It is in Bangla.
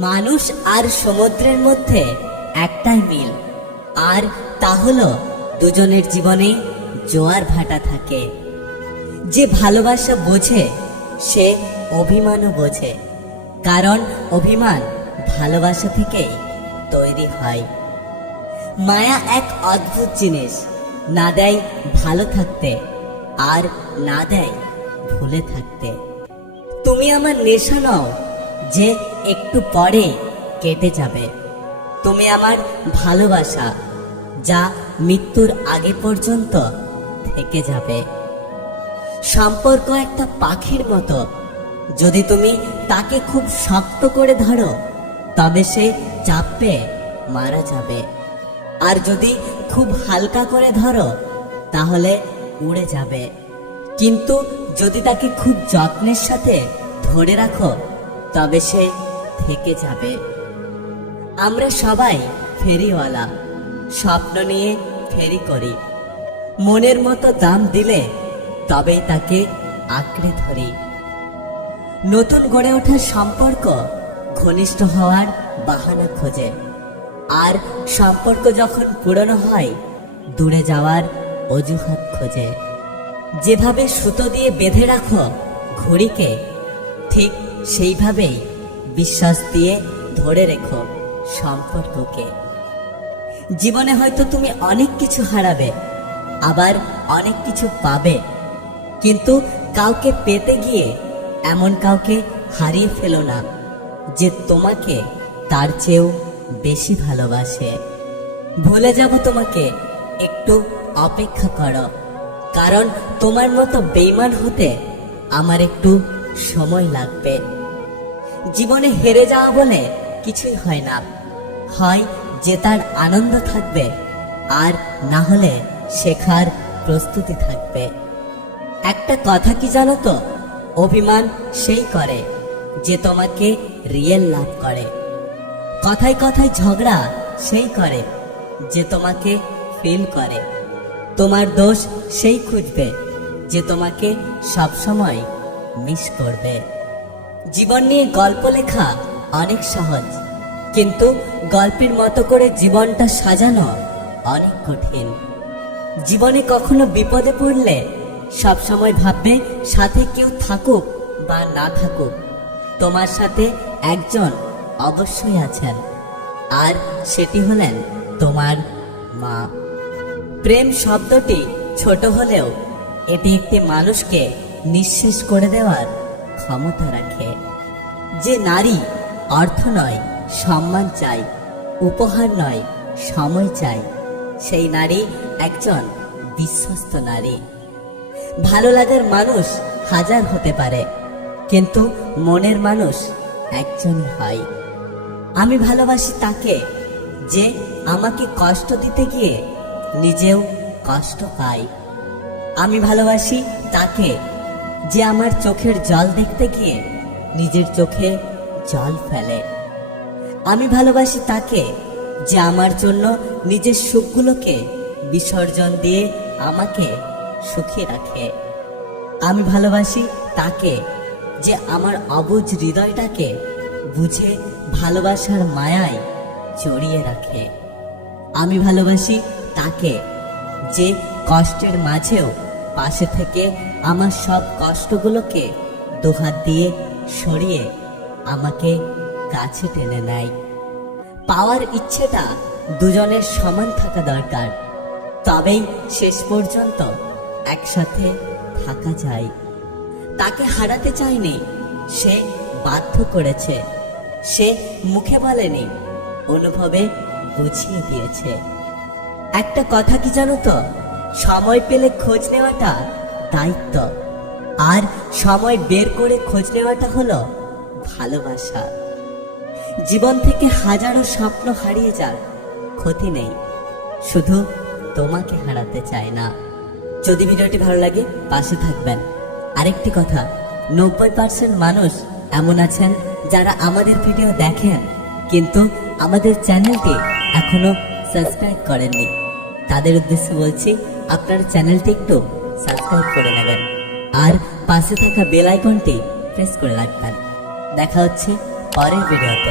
মানুষ আর সমুদ্রের মধ্যে একটাই মিল, আর তা হলো দুজনের জীবনে জোয়ার ভাটা থাকে। যে ভালোবাসা বোঝে সে অভিমানও বোঝে, কারণ অভিমান ভালোবাসা থেকেই তৈরি হয়। মায়া এক অদ্ভুত জিনিস, না দেয় ভালো থাকতে আর না দেয় ভুলে থাকতে। তুমি আমার নেশা নও যে একটু পরে কেটে যাবে, তুমি আমার ভালোবাসা যা মৃত্যুর আগে পর্যন্ত থেকে যাবে। সম্পর্ক একটা পাখির মতো, যদি তুমি তাকে খুব শক্ত করে ধরো তবে সে চাপে মারা যাবে, আর যদি খুব হালকা করে ধরো তাহলে উড়ে যাবে। কিন্তু যদি তাকে খুব যত্নের সাথে ধরে রাখো তবে সে থেকে যাবে। আমরা সবাই ফেরিওয়ালা, স্বপ্ন নিয়ে ফেরি করি। মনের মতো দাম দিলে তবেই তাকে আঁকড়ে ধরি। নতুন গড়ে ওঠা সম্পর্ক ঘনিষ্ঠ হওয়ার বাহানা খোঁজে, আর সম্পর্ক যখন পুরনো হয় দূরে যাওয়ার অজুহাত খোঁজে। যেভাবে সুতো দিয়ে বেঁধে রাখো ঘড়িকে, ঠিক সেইভাবেই বিশ্বাস দিয়ে ধরে রেখো সম্পর্ককে। জীবনে হয়তো তুমি অনেক কিছু হারাবে, আবার অনেক কিছু পাবে, কিন্তু কাউকে পেতে গিয়ে এমন কাউকে হারিয়ে ফেলো না যে তোমাকে তার চেয়েও বেশি ভালোবাসে। ভুলে যাব তোমাকে, একটু অপেক্ষা করো, কারণ তোমার মতো বেঈমান হতে আমার একটু সময় লাগবে। জীবনে হেরে যাওয়া বলে কিছুই হয় না, হয় জেতার আনন্দ থাকবে আর না হলে শেখার প্রস্তুতি থাকবে। একটা কথা কি জানো তো, অভিমান সেই করে যে তোমাকে রিয়েল লাভ করে। কথায় কথায় ঝগড়া সেই করে যে তোমাকে ফিল করে। তোমার দোষ সেই খুঁজবে যে তোমাকে সবসময় মিস করবে। জীবন নিয়ে গল্প লেখা অনেক সহজ, কিন্তু গল্পের মতো করে জীবনটা সাজানো অনেক কঠিন। জীবনে কখনো বিপদে পড়লে সবসময় ভাববে সাথে কেউ থাকুক বা না থাকুক, তোমার সাথে একজন অবশ্যই আছেন, আর সেটি হলেন তোমার মা। প্রেম শব্দটি ছোট হলেও এটি একটি মানুষকে নিঃশেষ করে দেওয়ার ক্ষমতা রাখে। যে নারী অর্থ নয় সম্মান চায়, উপহার নয় সময় চায়, সেই নারী একজন বিশ্বস্ত নারী। ভালো লাগার মানুষ হাজার হতে পারে, কিন্তু মনের মানুষ একজনই হয়। আমি ভালোবাসি তাকে যে আমাকে কষ্ট দিতে গিয়ে নিজেও কষ্ট পায়। আমি ভালোবাসি তাকে যে আমার চোখের জল দেখতে গিয়ে নিজের চোখে জল ফেলে। আমি ভালোবাসি তাকে যে আমার জন্য নিজের সুখগুলোকে বিসর্জন দিয়ে আমাকে সুখী রাখে। আমি ভালোবাসি তাকে যে আমার অবুঝ হৃদয়টাকে বুঝে ভালোবাসার মায়ায় জড়িয়ে রাখে। আমি ভালোবাসি তাকে যে কষ্টের মাঝেও পাশে থেকে আমার সব কষ্টগুলোকে দুহাত দিয়ে সরিয়ে আমাকে কাছে টেনে নেয়। পাওয়ার ইচ্ছেটা দুজনের সমান থাকা দরকার, তবেই শেষ পর্যন্ত একসাথে থাকা যায়। তাকে হারাতে চায়নি, সে বাধ্য করেছে। সে মুখে বলেনি, অনুভবে বুঝিয়ে দিয়েছে। একটা কথা কি জানো তো, সময় পেলে খোঁজ নেওয়াটা দায়িত্ব, আর সময় বের করে খোঁজ নেওয়াটা হলো ভালোবাসা। জীবন থেকে হাজারো স্বপ্ন হারিয়ে যাক, ক্ষতি নেই, শুধু তোমাকে হারাতে চাই না। যদি ভিডিওটি ভালো লাগে পাশে থাকবেন। আরেকটি কথা, 90% মানুষ এমন আছেন যারা আমাদের ভিডিও দেখেন কিন্তু আমাদের চ্যানেলটি এখনো সাবস্ক্রাইব করেননি। তাদের উদ্দেশ্যে বলছি, আপনার চ্যানেলটি একটু সাবস্ক্রাইব করে নেবেন আর পাশে থাকা বেল আইকনটি প্রেস করে রাখবেন। দেখা হচ্ছে পরের ভিডিওতে।